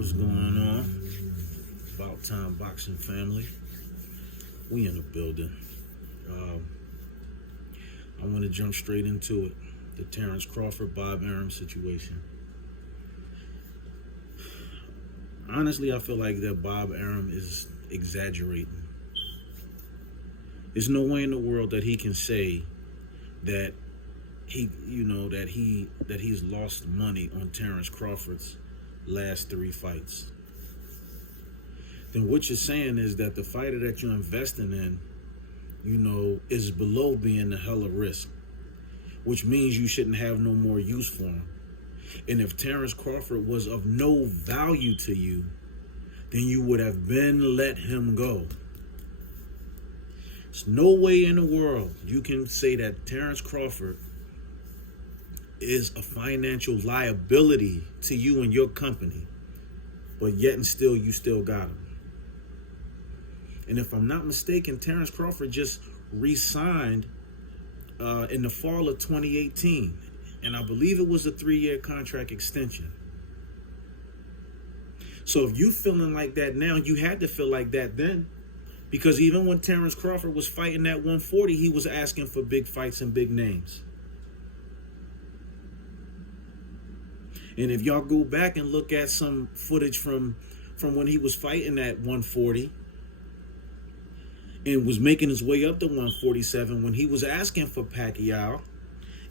What's going on? About Time Boxing family. We in the building. I want to jump straight into it. The Terence Crawford, Bob Arum situation. Honestly, I feel like that Bob Arum is exaggerating. There's no way in the world that he can say that he's lost money on Terence Crawford's last 3 fights. Then what you're saying is that the fighter that you're investing in, is below being a hella risk, which means you shouldn't have no more use for him. And if Terence Crawford was of no value to you, then you would have been let him go. There's no way in the world you can say that Terence Crawford is a financial liability to you and your company, but yet and still you still got him. And if I'm not mistaken, Terence Crawford just re-signed in the fall of 2018. And I believe it was a 3-year contract extension. So if you feeling like that now, you had to feel like that then. Because even when Terence Crawford was fighting at 140, he was asking for big fights and big names. And if y'all go back and look at some footage from when he was fighting at 140 and was making his way up to 147, when he was asking for Pacquiao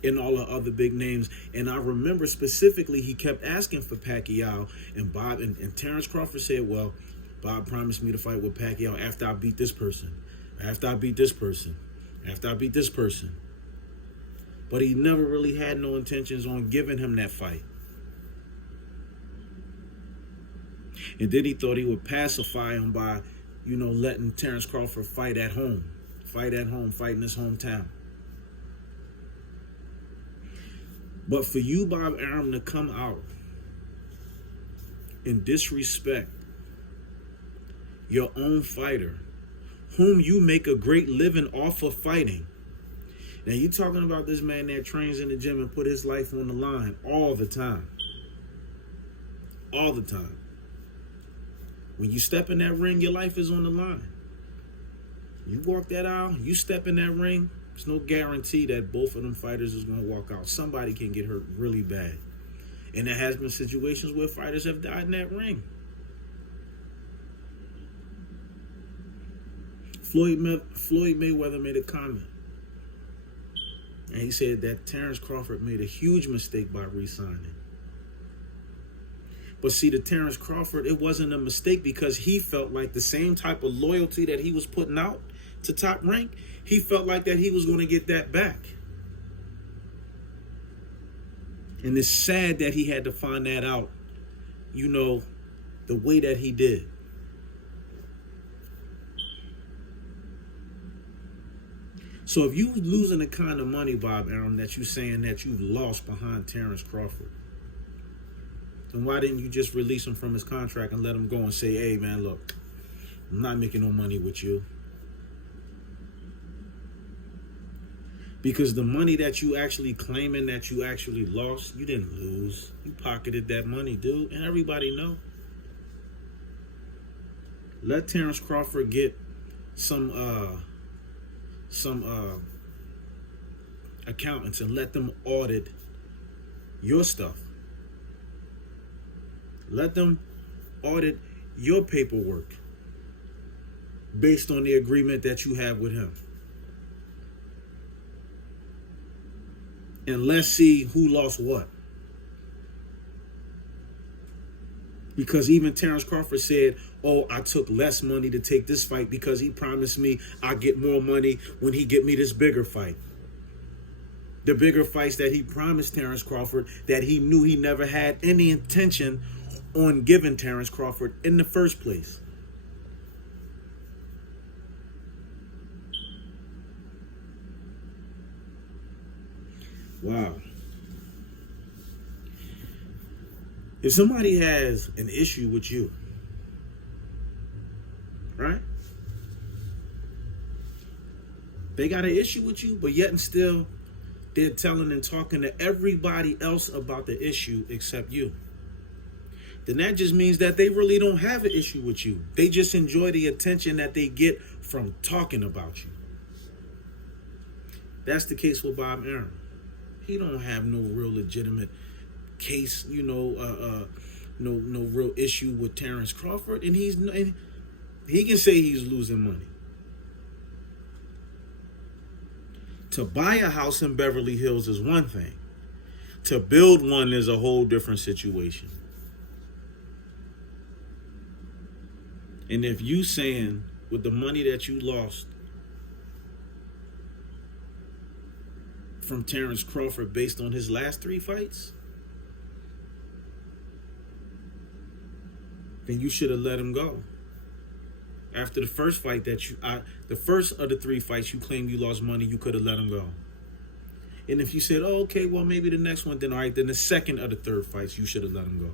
and all the other big names. And I remember specifically he kept asking for Pacquiao, and Bob and Terence Crawford said, well, Bob promised me to fight with Pacquiao after I beat this person, after I beat this person, after I beat this person. But he never really had no intentions on giving him that fight. And then he thought he would pacify him by, letting Terence Crawford fight at home, fight in his hometown. But for you, Bob Arum, to come out and disrespect your own fighter, whom you make a great living off of fighting. Now, you're talking about this man that trains in the gym and put his life on the line all the time. All the time. When you step in that ring, your life is on the line. You walk that aisle, you step in that ring, there's no guarantee that both of them fighters is going to walk out. Somebody can get hurt really bad. And there has been situations where fighters have died in that ring. Floyd Mayweather made a comment. And he said that Terence Crawford made a huge mistake by re-signing. But see, to Terence Crawford, it wasn't a mistake because he felt like the same type of loyalty that he was putting out to Top Rank, he felt like that he was going to get that back. And it's sad that he had to find that out, the way that he did. So if you losing the kind of money, Bob Arum, that you saying that you lost behind Terence Crawford, then why didn't you just release him from his contract and let him go and say, hey, man, look, I'm not making no money with you. Because the money that you actually claiming that you actually lost, you didn't lose. You pocketed that money, dude, and everybody know. Let Terence Crawford get some accountants and let them audit your stuff. Let them audit your paperwork based on the agreement that you have with him. And let's see who lost what. Because even Terence Crawford said, oh, I took less money to take this fight because he promised me I'll get more money when he get me this bigger fight. The bigger fights that he promised Terence Crawford that he knew he never had any intention on giving Terence Crawford in the first place. Wow. If somebody has an issue with you, right? They got an issue with you, but yet and still they're telling and talking to everybody else about the issue except you. then that just means that they really don't have an issue with you. They just enjoy the attention that they get from talking about you. That's the case with Bob Arum. He don't have no real legitimate case, no real issue with Terence Crawford, and he can say he's losing money. To buy a house in Beverly Hills is one thing. To build one is a whole different situation. And if you saying with the money that you lost from Terence Crawford based on his last 3 fights, then you should have let him go. After the first fight the first of the 3 fights you claimed you lost money, you could have let him go. And if you said, oh, okay, well, maybe the next one, then all right, then the second of the 3rd fights, you should have let him go.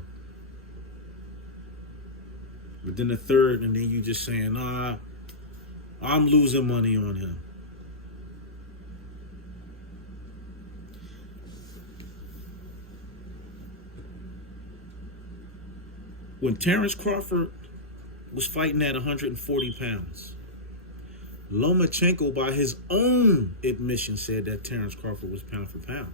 But then the 3rd, and then you just saying, nah, I'm losing money on him. When Terence Crawford was fighting at 140 pounds, Lomachenko, by his own admission, said that Terence Crawford was pound for pound.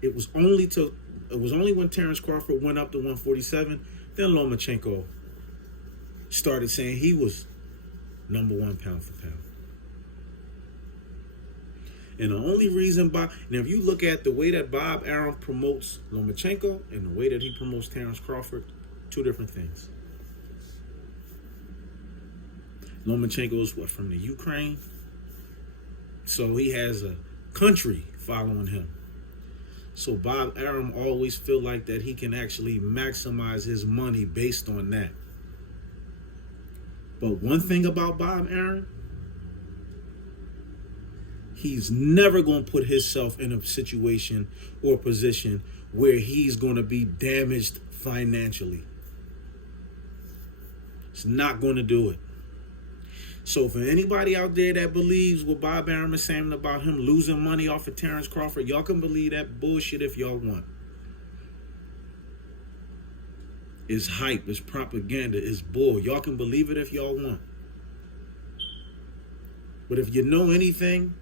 It was only when Terence Crawford went up to 147, then Lomachenko started saying he was number 1 pound for pound. And the only reason now if you look at the way that Bob Arum promotes Lomachenko and the way that he promotes Terence Crawford, 2 different things. Lomachenko is from the Ukraine, so he has a country following him. So Bob Arum always feel like that he can actually maximize his money based on that. But one thing about Bob Arum, he's never going to put himself in a situation or position where he's going to be damaged financially. He's not going to do it. So for anybody out there that believes what Bob Arum is saying about him losing money off of Terence Crawford, y'all can believe that bullshit if y'all want. It's hype, it's propaganda, it's bull. Y'all can believe it if y'all want. But if you know anything,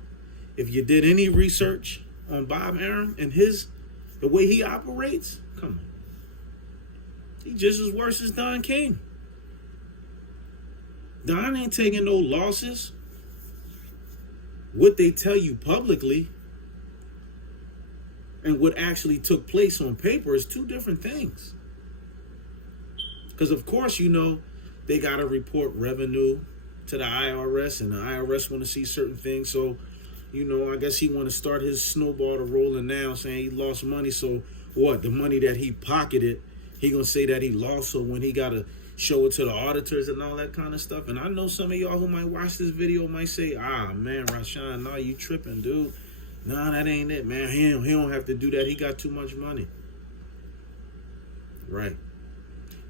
if you did any research on Bob Arum and the way he operates, come on. He just as worse as Don King. Don ain't taking no losses. What they tell you publicly and what actually took place on paper is 2 different things. Because, of course, they got to report revenue to the IRS, and the IRS want to see certain things. So, I guess he want to start his snowball to rolling now, saying he lost money. So, what? The money that he pocketed, he going to say that he lost. So, when he got to show it to the auditors and all that kind of stuff. And I know some of y'all who might watch this video might say, man, Rashawn, nah, you tripping, dude. Nah, that ain't it, man. He don't have to do that. He got too much money. Right.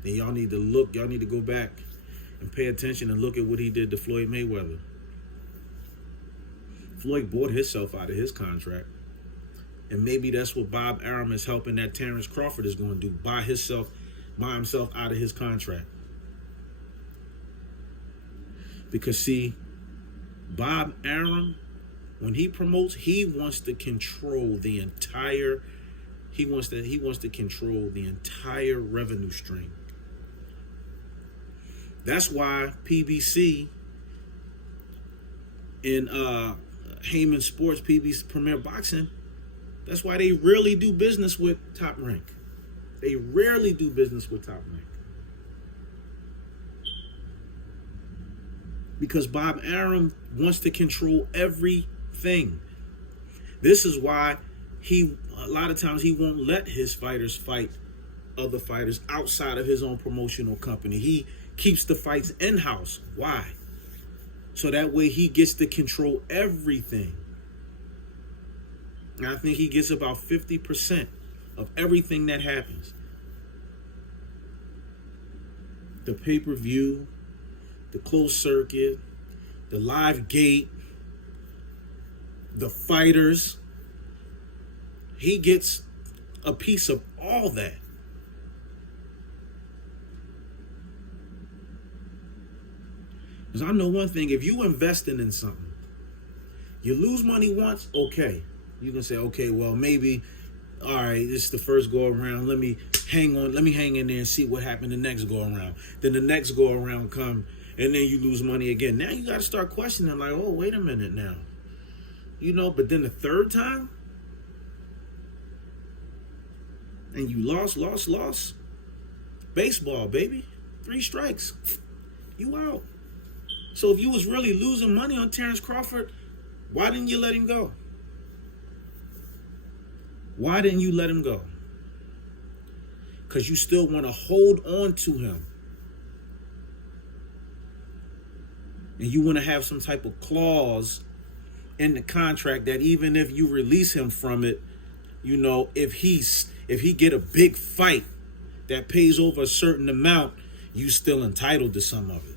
Then y'all need to go back and pay attention and look at what he did to Floyd Mayweather. Floyd bought himself out of his contract. And maybe that's what Bob Arum is helping that Terence Crawford is going to do. Buy himself out of his contract. Because see, Bob Arum, when he promotes, he wants to control the entire revenue stream. That's why PBC in Heyman Sports, PBC Premier Boxing, that's why they rarely do business with Top Rank. They rarely do business with Top Rank. Because Bob Arum wants to control everything. This is why a lot of times he won't let his fighters fight other fighters outside of his own promotional company. He keeps the fights in-house. Why? So that way he gets to control everything. And I think he gets about 50% of everything that happens. The pay-per-view, the closed circuit, the live gate, the fighters. He gets a piece of all that. Because I know one thing, if you investing in something, you lose money once, okay. You can say, okay, well, maybe, all right, this is the first go around. Let me hang in there and see what happened the next go around. Then the next go around come, and then you lose money again. Now you got to start questioning, like, oh, wait a minute now. But then the third time, and you lost. Baseball, baby. 3 strikes. You out. So if you was really losing money on Terence Crawford, why didn't you let him go? Why didn't you let him go? Because you still want to hold on to him. And you want to have some type of clause in the contract that even if you release him from it, if he get a big fight that pays over a certain amount, you still entitled to some of it.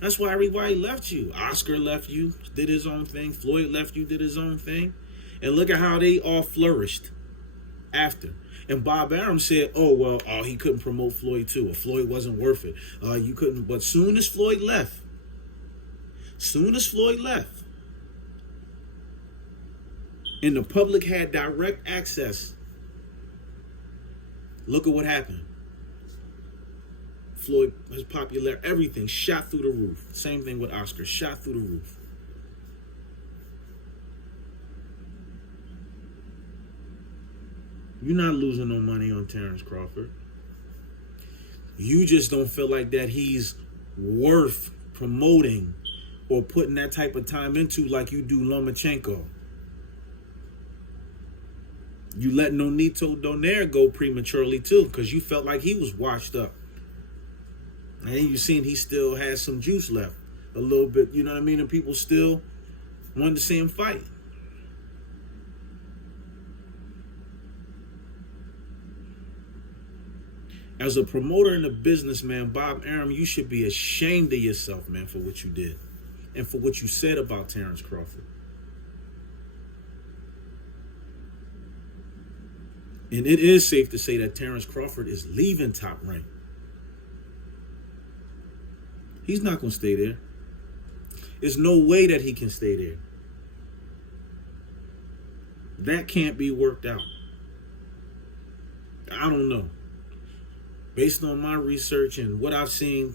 That's why everybody left you. Oscar left you, did his own thing. Floyd left you, did his own thing. And look at how they all flourished after. And Bob Arum said, he couldn't promote Floyd too. Or Floyd wasn't worth it. You couldn't. But soon as Floyd left, and the public had direct access, look at what happened. Floyd, his popularity, everything shot through the roof. Same thing with Oscar, shot through the roof. You're not losing no money on Terence Crawford. You just don't feel like that he's worth promoting or putting that type of time into like you do Lomachenko. You let Nonito Donaire go prematurely too because you felt like he was washed up. And you seen he still has some juice left. A little bit, you know what I mean? And people still wanted to see him fight. As a promoter and a businessman, Bob Arum, you should be ashamed of yourself, man, for what you did. And for what you said about Terence Crawford. And it is safe to say that Terence Crawford is leaving Top Rank. He's not going to stay there. There's no way that he can stay there. That can't be worked out. I don't know. Based on my research and what I've seen,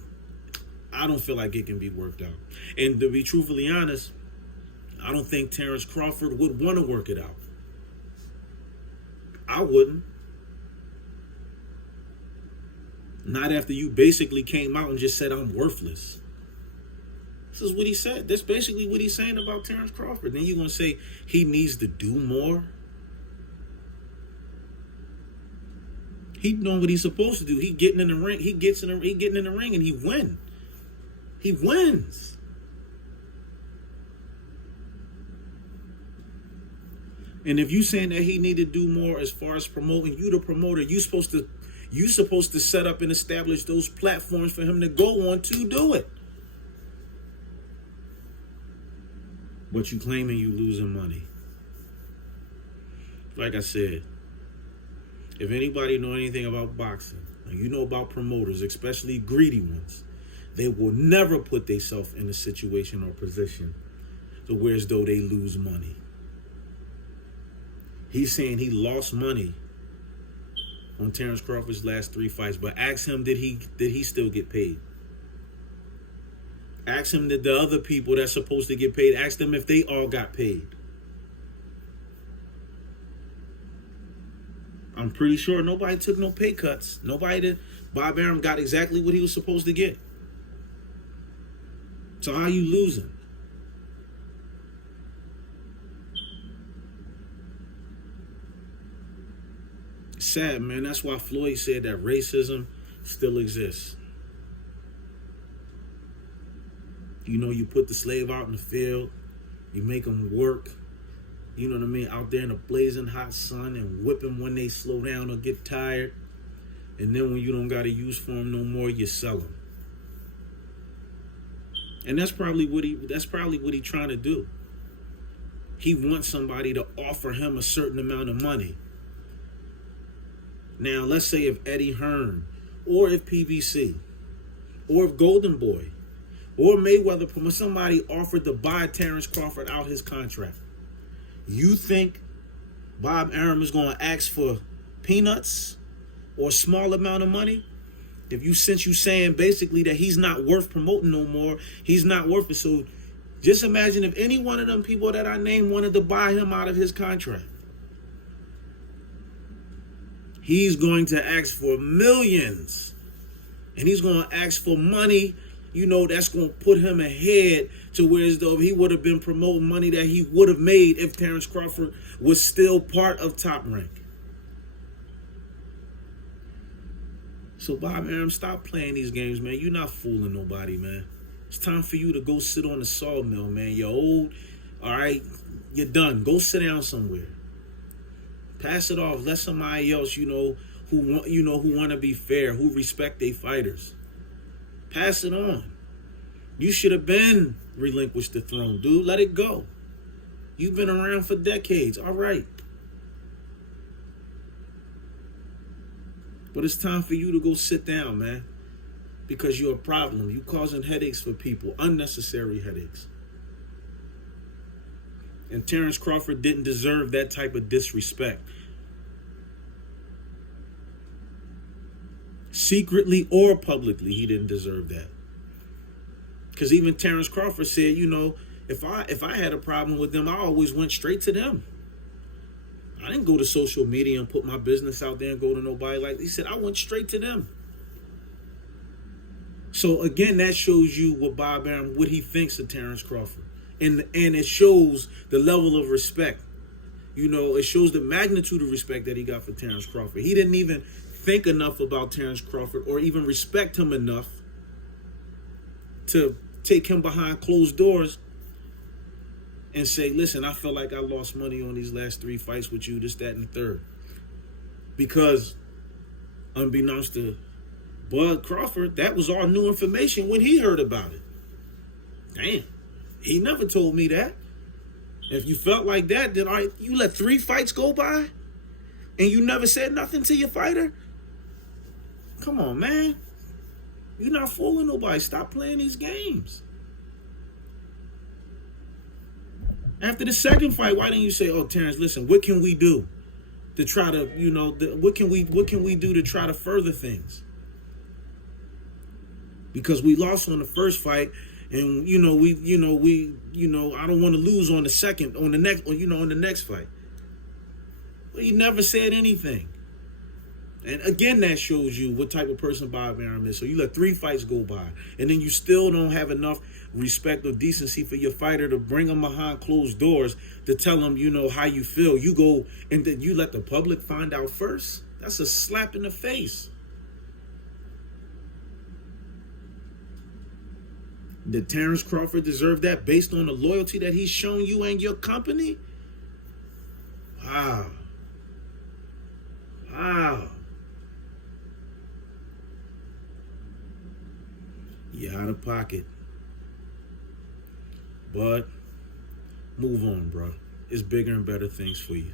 I don't feel like it can be worked out. And to be truthfully honest, I don't think Terence Crawford would want to work it out. I wouldn't. Not after you basically came out and just said, I'm worthless. This is what he said. That's basically what he's saying about Terence Crawford. Then you're going to say he needs to do more? He doing what he's supposed to do. He getting in the ring. He getting in the ring and he wins. He wins. And if you saying that he need to do more as far as promoting, you the promoter, you supposed to set up and establish those platforms for him to go on to do it. But you claiming you losing money. Like I said, if anybody know anything about boxing, and you know about promoters, especially greedy ones, they will never put themselves in a situation or position to where as though they lose money. He's saying he lost money on Terence Crawford's last 3 fights, but ask him, did he still get paid? Ask him, did the other people that's supposed to get paid, ask them if they all got paid. I'm pretty sure nobody took no pay cuts. Nobody did. Bob Arum got exactly what he was supposed to get. So how you losing? Sad, man. That's why Floyd said that racism still exists. You put the slave out in the field, you make them work, you know what I mean, out there in the blazing hot sun and whip them when they slow down or get tired. And then when you don't got a use for them no more, you sell them. And that's probably what he trying to do. He wants somebody to offer him a certain amount of money. Now, let's say if Eddie Hearn or if PVC or if Golden Boy or Mayweather, when somebody offered to buy Terence Crawford out his contract, you think Bob Arum is going to ask for peanuts or a small amount of money? Since you saying basically that he's not worth promoting no more, he's not worth it. So just imagine if any one of them people that I named wanted to buy him out of his contract. He's going to ask for millions. And he's going to ask for money, that's going to put him ahead to where as though he would have been promoting money that he would have made if Terence Crawford was still part of Top Rank. So Bob Arum, stop playing these games, man. You're not fooling nobody, man. It's time for you to go sit on the sawmill, man. You're old, all right? You're done. Go sit down somewhere. Pass it off. Let somebody else, who want to be fair, who respect their fighters. Pass it on. You should have been relinquished the throne, dude. Let it go. You've been around for decades. All right. But it's time for you to go sit down, man. Because you're a problem. You're causing headaches for people. Unnecessary headaches. And Terence Crawford didn't deserve that type of disrespect. Secretly or publicly, he didn't deserve that. Because even Terence Crawford said, if I had a problem with them, I always went straight to them. I didn't go to social media and put my business out there and go to nobody like that. He said, I went straight to them. So again, that shows you what Bob Arum, what he thinks of Terence Crawford. And it shows the level of respect. It shows the magnitude of respect that he got for Terence Crawford. He didn't even think enough about Terence Crawford or even respect him enough to take him behind closed doors and say, listen, I feel like I lost money on these last 3 fights with you, this, that, and the third. Because unbeknownst to Bud Crawford, that was all new information when he heard about it. Damn, he never told me that. If you felt like that, then you let 3 fights go by and you never said nothing to your fighter? Come on, man. You're not fooling nobody. Stop playing these games. After the second fight, why didn't you say, oh, Terence, listen, what can we do to try to, what can we do to try to further things? Because we lost on the first fight, and I don't want to lose on the next fight. Well, he never said anything. And again, that shows you what type of person Bob Arum is. So you let 3 fights go by, and then you still don't have enough respect or decency for your fighter to bring him behind closed doors to tell him, how you feel. You go and then you let the public find out first. That's a slap in the face. Did Terence Crawford deserve that based on the loyalty that he's shown you and your company? Wow. You're out of pocket. But move on, bro. It's bigger and better things for you.